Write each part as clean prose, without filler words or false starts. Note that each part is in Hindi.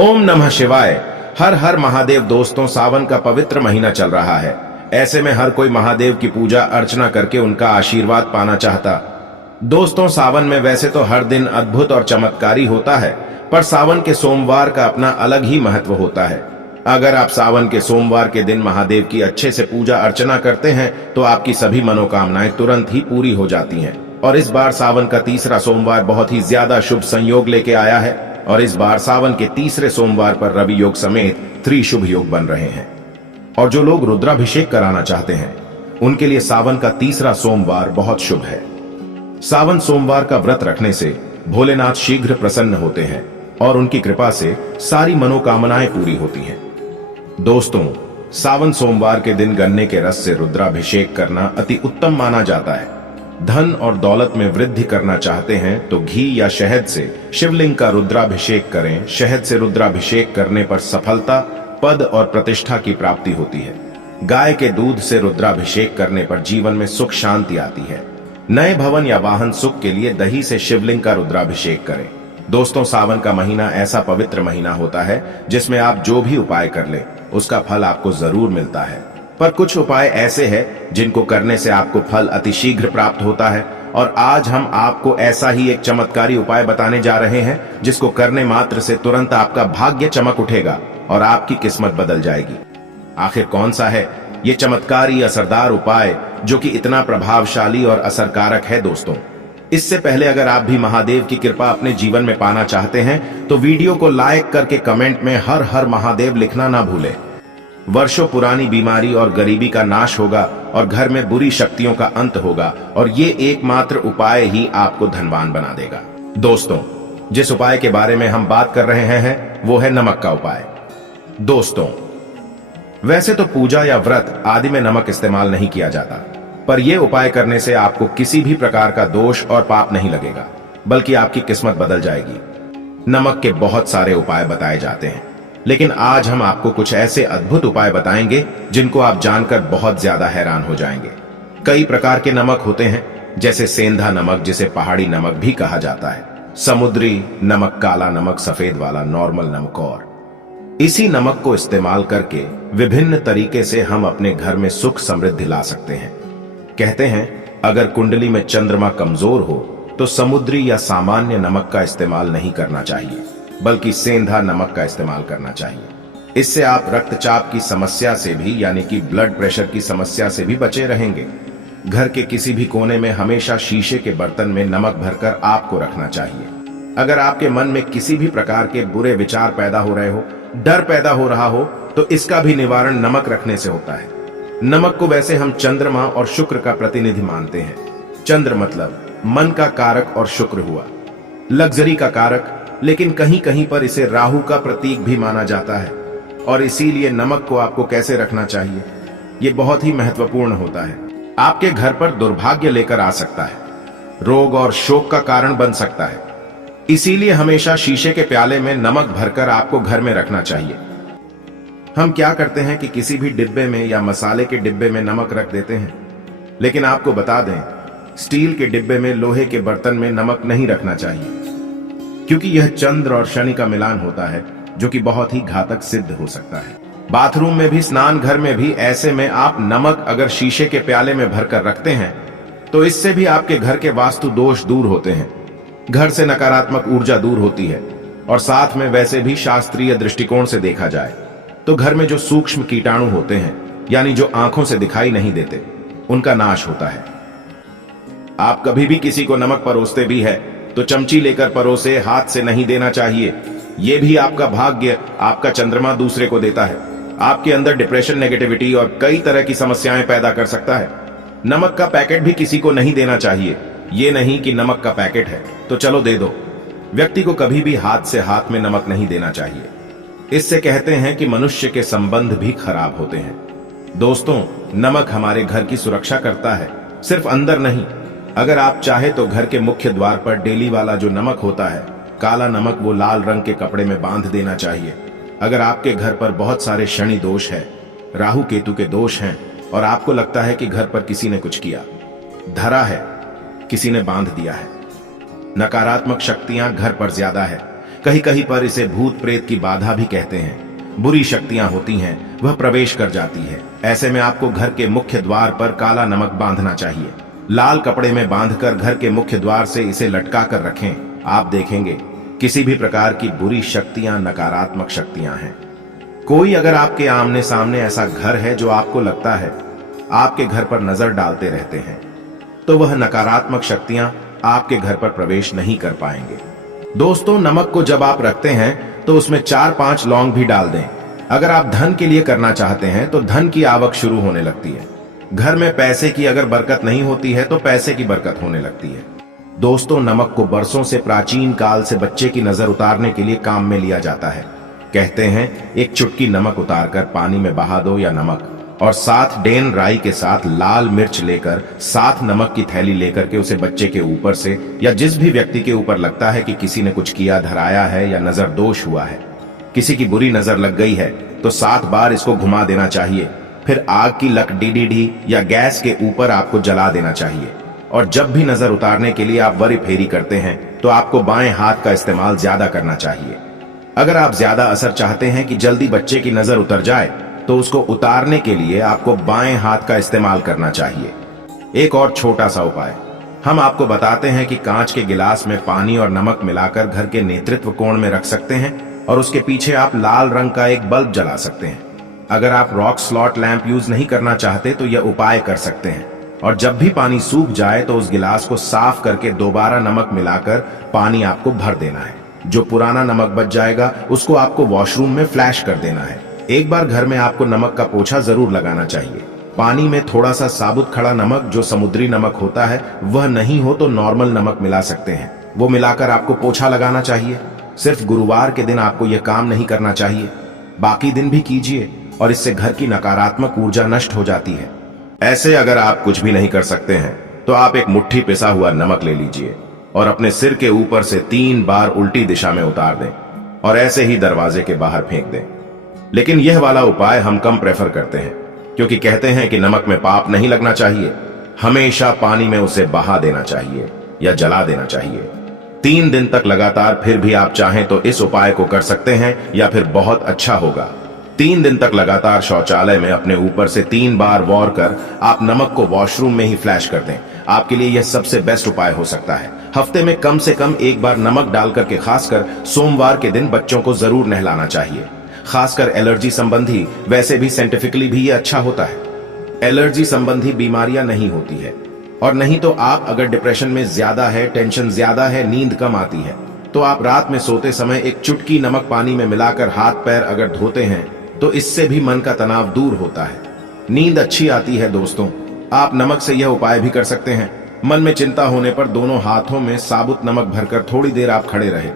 ओम नमः शिवाय। हर हर महादेव। दोस्तों, सावन का पवित्र महीना चल रहा है। ऐसे में हर कोई महादेव की पूजा अर्चना करके उनका आशीर्वाद पाना चाहता। दोस्तों, सावन में वैसे तो हर दिन अद्भुत और चमत्कारी होता है, पर सावन के सोमवार का अपना अलग ही महत्व होता है। अगर आप सावन के सोमवार के दिन महादेव की अच्छे से पूजा अर्चना करते हैं तो आपकी सभी मनोकामनाएं तुरंत ही पूरी हो जाती हैं। और इस बार सावन का तीसरा सोमवार बहुत ही ज्यादा शुभ संयोग लेके आया है और इस बार सावन के तीसरे सोमवार पर रवि योग समेत त्रिशुभ योग बन रहे हैं। और जो लोग रुद्राभिषेक कराना चाहते हैं उनके लिए सावन का तीसरा सोमवार बहुत शुभ है। सावन सोमवार का व्रत रखने से भोलेनाथ शीघ्र प्रसन्न होते हैं और उनकी कृपा से सारी मनोकामनाएं पूरी होती हैं। दोस्तों, सावन सोमवार के दिन गन्ने के रस से रुद्राभिषेक करना अति उत्तम माना जाता है। धन और दौलत में वृद्धि करना चाहते हैं तो घी या शहद से शिवलिंग का रुद्राभिषेक करें। शहद से रुद्राभिषेक करने पर सफलता, पद और प्रतिष्ठा की प्राप्ति होती है। गाय के दूध से रुद्राभिषेक करने पर जीवन में सुख शांति आती है। नए भवन या वाहन सुख के लिए दही से शिवलिंग का रुद्राभिषेक करें। दोस्तों, सावन का महीना ऐसा पवित्र महीना होता है जिसमें आप जो भी उपाय कर ले उसका फल आपको जरूर मिलता है। पर कुछ उपाय ऐसे हैं जिनको करने से आपको फल अति शीघ्र प्राप्त होता है और आज हम आपको ऐसा ही एक चमत्कारी उपाय बताने जा रहे हैं जिसको करने मात्र से तुरंत आपका भाग्य चमक उठेगा और आपकी किस्मत बदल जाएगी। आखिर कौन सा है ये चमत्कारी असरदार उपाय जो कि इतना प्रभावशाली और असरकारक है? दोस्तों, इससे पहले अगर आप भी महादेव की कृपा अपने जीवन में पाना चाहते हैं तो वीडियो को लाइक करके कमेंट में हर हर महादेव लिखना ना भूलें। वर्षों पुरानी बीमारी और गरीबी का नाश होगा और घर में बुरी शक्तियों का अंत होगा और ये एकमात्र उपाय ही आपको धनवान बना देगा। दोस्तों, जिस उपाय के बारे में हम बात कर रहे हैं वो है नमक का उपाय। दोस्तों, वैसे तो पूजा या व्रत आदि में नमक इस्तेमाल नहीं किया जाता, पर यह उपाय करने से आपको किसी भी प्रकार का दोष और पाप नहीं लगेगा, बल्कि आपकी किस्मत बदल जाएगी। नमक के बहुत सारे उपाय बताए जाते हैं, लेकिन आज हम आपको कुछ ऐसे अद्भुत उपाय बताएंगे जिनको आप जानकर बहुत ज्यादा हैरान हो जाएंगे। कई प्रकार के नमक होते हैं, जैसे सेंधा नमक जिसे पहाड़ी नमक भी कहा जाता है, समुद्री नमक, काला नमक, सफेद वाला, नॉर्मल नमक। और इसी नमक को इस्तेमाल करके विभिन्न तरीके से हम अपने घर में सुख समृद्धि ला सकते हैं। कहते हैं अगर कुंडली में चंद्रमा कमजोर हो तो समुद्री या सामान्य नमक का इस्तेमाल नहीं करना चाहिए, बल्कि सेंधा नमक का इस्तेमाल करना चाहिए। इससे आप रक्तचाप की समस्या से भी, यानी कि ब्लड प्रेशर की समस्या से भी बचे रहेंगे। घर के किसी भी कोने में हमेशा शीशे के बर्तन में नमक भरकर आपको रखना चाहिए। अगर आपके मन में किसी भी प्रकार के बुरे विचार पैदा हो रहे हो, डर पैदा हो रहा हो, तो इसका भी निवारण नमक रखने से होता है। नमक को वैसे हम चंद्रमा और शुक्र का प्रतिनिधि मानते हैं। चंद्र मतलब मन का कारक और शुक्र हुआ लग्जरी का कारक, लेकिन कहीं कहीं पर इसे राहु का प्रतीक भी माना जाता है। और इसीलिए नमक को आपको कैसे रखना चाहिए ये बहुत ही महत्वपूर्ण होता है। आपके घर पर दुर्भाग्य लेकर आ सकता है, रोग और शोक का कारण बन सकता है। इसीलिए हमेशा शीशे के प्याले में नमक भरकर आपको घर में रखना चाहिए। हम क्या करते हैं कि किसी भी डिब्बे में या मसाले के डिब्बे में नमक रख देते हैं, लेकिन आपको बता दें स्टील के डिब्बे में, लोहे के बर्तन में नमक नहीं रखना चाहिए, क्योंकि यह चंद्र और शनि का मिलान होता है जो कि बहुत ही घातक सिद्ध हो सकता है। बाथरूम में भी, स्नान घर में भी ऐसे में आप नमक अगर शीशे के प्याले में भरकर रखते हैं तो इससे भी आपके घर के वास्तु दोष दूर होते हैं, घर से नकारात्मक ऊर्जा दूर होती है और साथ में वैसे भी शास्त्रीय दृष्टिकोण से देखा जाए तो घर में जो सूक्ष्म कीटाणु होते हैं, यानी जो आंखों से दिखाई नहीं देते, उनका नाश होता है। आप कभी भी किसी को नमक परोसते भी है तो चमची लेकर परोसे, हाथ से नहीं देना चाहिए। यह भी आपका भाग्य, आपका चंद्रमा दूसरे को देता है। आपके अंदर डिप्रेशन, नेगेटिविटी और कई तरह की समस्याएं पैदा कर सकता है। नमक का पैकेट भी किसी को नहीं देना चाहिए। ये नहीं कि नमक का पैकेट है तो चलो दे दो। व्यक्ति को कभी भी हाथ से हाथ में नमक नहीं देना चाहिए। इससे कहते हैं कि मनुष्य के संबंध भी खराब होते हैं। दोस्तों, नमक हमारे घर की सुरक्षा करता है, सिर्फ अंदर नहीं। अगर आप चाहे तो घर के मुख्य द्वार पर डेली वाला जो नमक होता है, काला नमक, वो लाल रंग के कपड़े में बांध देना चाहिए। अगर आपके घर पर बहुत सारे शनि दोष है, राहु केतु के दोष हैं और आपको लगता है कि घर पर किसी ने कुछ किया, धरा है, किसी ने बांध दिया है, नकारात्मक शक्तियां घर पर ज्यादा है, कहीं कहीं पर इसे भूत प्रेत की बाधा भी कहते हैं। बुरी शक्तियां होती हैं, वह प्रवेश कर जाती है। ऐसे में आपको घर के मुख्य द्वार पर काला नमक बांधना चाहिए। लाल कपड़े में बांधकर घर के मुख्य द्वार से इसे लटका कर रखें। आप देखेंगे किसी भी प्रकार की बुरी शक्तियां, नकारात्मक शक्तियां हैं। कोई अगर आपके आमने सामने ऐसा घर है जो आपको लगता है आपके घर पर नजर डालते रहते हैं, तो वह नकारात्मक शक्तियां आपके घर पर प्रवेश नहीं कर पाएंगे। दोस्तों, नमक को जब आप रखते हैं तो उसमें 4-5 लौंग भी डाल दें। अगर आप धन के लिए करना चाहते हैं तो धन की आवक शुरू होने लगती है। घर में पैसे की अगर बरकत नहीं होती है तो पैसे की बरकत होने लगती है। दोस्तों, नमक को बरसों से प्राचीन काल से बच्चे की नजर उतारने के लिए काम में लिया जाता है। कहते हैं एक चुटकी नमक उतारकर पानी में बहा दो या नमक, और 7 डेन राई के साथ लाल मिर्च लेकर 7 नमक की थैली लेकर के उसे बच्चे के ऊपर से या जिस भी व्यक्ति के ऊपर लगता है कि किसी ने कुछ किया, धराया है या नजर दोष हुआ है, किसी की बुरी नजर लग गई है, तो 7 बार इसको घुमा देना चाहिए। फिर आग की लक डीडीडी या गैस के ऊपर आपको जला देना चाहिए। और जब भी नजर उतारने के लिए आप वरी फेरी करते हैं तो आपको बाएं हाथ का इस्तेमाल ज्यादा करना चाहिए। अगर आप ज्यादा असर चाहते हैं कि जल्दी बच्चे की नजर उतर जाए तो उसको उतारने के लिए आपको बाएं हाथ का इस्तेमाल करना चाहिए। एक और छोटा सा उपाय हम आपको बताते हैं कि कांच के गिलास में पानी और नमक मिलाकर घर के नेतृत्व कोण में रख सकते हैं और उसके पीछे आप लाल रंग का एक बल्ब जला सकते हैं। अगर आप रॉक स्लॉट लैंप यूज नहीं करना चाहते तो यह उपाय कर सकते हैं। और जब भी पानी सूख जाए तो उस गिलास को साफ करके दोबारा नमक मिलाकर पानी आपको भर देना है। जो पुराना नमक बच जाएगा उसको आपको वॉशरूम में फ्लैश कर देना है। एक बार घर में आपको नमक का पोछा जरूर लगाना चाहिए। पानी में थोड़ा सा साबुत खड़ा नमक, जो समुद्री नमक होता है, वह नहीं हो तो नॉर्मल नमक मिला सकते हैं। वो मिलाकर आपको पोछा लगाना चाहिए। सिर्फ गुरुवार के दिन आपको यह काम नहीं करना चाहिए, बाकी दिन भी कीजिए और इससे घर की नकारात्मक ऊर्जा नष्ट हो जाती है। ऐसे अगर आप कुछ भी नहीं कर सकते हैं तो आप एक मुट्ठी पिसा हुआ नमक ले लीजिए और अपने सिर के ऊपर से 3 बार उल्टी दिशा में उतार दें और ऐसे ही दरवाजे के बाहर फेंक दें। लेकिन यह वाला उपाय हम कम प्रेफर करते हैं, क्योंकि कहते हैं कि नमक में पाप नहीं लगना चाहिए। हमेशा पानी में उसे बहा देना चाहिए या जला देना चाहिए। 3 दिन तक लगातार फिर भी आप चाहें तो इस उपाय को कर सकते हैं या फिर बहुत अच्छा होगा। 3 दिन तक लगातार शौचालय में अपने ऊपर से 3 बार वॉर कर आप नमक को वॉशरूम में ही फ्लैश कर दें। आपके लिए यह सबसे बेस्ट उपाय हो सकता है। हफ्ते में कम से कम एक बार नमक डाल करके खासकर सोमवार के दिन बच्चों को जरूर नहलाना चाहिए। खासकर एलर्जी संबंधी, वैसे भी साइंटिफिकली भी ये अच्छा होता है। एलर्जी संबंधी बीमारियां नहीं होती है। और नहीं तो आप अगर डिप्रेशन में ज्यादा है, टेंशन ज्यादा है, नींद कम आती है, तो आप रात में सोते समय एक चुटकी नमक पानी में मिलाकर हाथ पैर अगर धोते हैं तो इससे भी मन का तनाव दूर होता है, नींद अच्छी आती है। दोस्तों, आप नमक से यह उपाय भी कर सकते हैं। मन में चिंता होने पर दोनों हाथों में साबुत नमक भरकर थोड़ी देर आप खड़े रहे,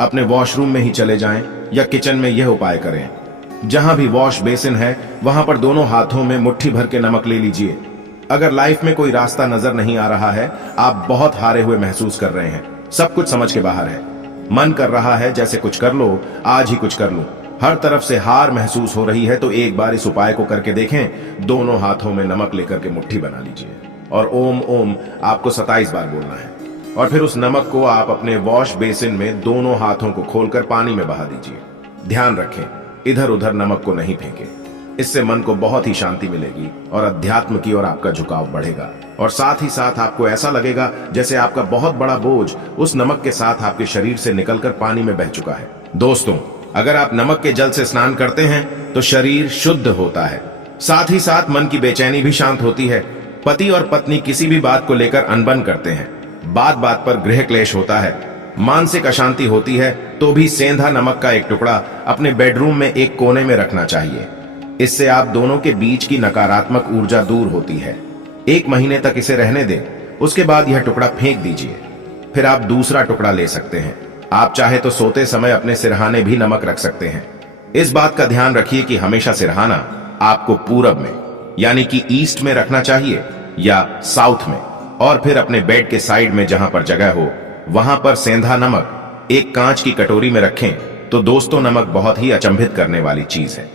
अपने वॉशरूम में ही चले जाएं या किचन में यह उपाय करें। जहां भी वॉश बेसिन है वहां पर दोनों हाथों में मुट्ठी भर के नमक ले लीजिए। अगर लाइफ में कोई रास्ता नजर नहीं आ रहा है, आप बहुत हारे हुए महसूस कर रहे हैं, सब कुछ समझ के बाहर है, मन कर रहा है जैसे कुछ कर लो, आज ही कुछ कर लो, हर तरफ से हार महसूस हो रही है, तो एक बार इस उपाय को करके देखें। दोनों हाथों में नमक लेकर के मुट्ठी बना लीजिए और ओम ओम आपको 27 बार बोलना है। और फिर उस नमक को आप अपने वॉश बेसिन में दोनों हाथों को खोलकर पानी में बहा दीजिए। ध्यान रखें, इधर उधर नमक को नहीं फेंकें। इससे मन को बहुत ही शांति मिलेगी और अध्यात्म की ओर आपका झुकाव बढ़ेगा। और साथ ही साथ आपको ऐसा लगेगा जैसे आपका बहुत बड़ा बोझ उस नमक के साथ आपके शरीर से निकलकर पानी में बह चुका है। दोस्तों, अगर आप नमक के जल से स्नान करते हैं तो शरीर शुद्ध होता है, साथ ही साथ मन की बेचैनी भी शांत होती है। पति और पत्नी किसी भी बात को लेकर अनबन करते हैं, बात बात पर गृह क्लेश होता है, मानसिक अशांति होती है, तो भी सेंधा नमक का एक टुकड़ा अपने बेडरूम में एक कोने में रखना चाहिए। इससे आप दोनों के बीच की नकारात्मक ऊर्जा दूर होती है। 1 महीने तक इसे रहने दें, उसके बाद यह टुकड़ा फेंक दीजिए। फिर आप दूसरा टुकड़ा ले सकते हैं। आप चाहे तो सोते समय अपने सिरहाने भी नमक रख सकते हैं। इस बात का ध्यान रखिए कि हमेशा सिरहाना आपको पूरब में यानी कि ईस्ट में रखना चाहिए या साउथ में, और फिर अपने बेड के साइड में जहां पर जगह हो वहां पर सेंधा नमक एक कांच की कटोरी में रखें। तो दोस्तों, नमक बहुत ही अचंभित करने वाली चीज है।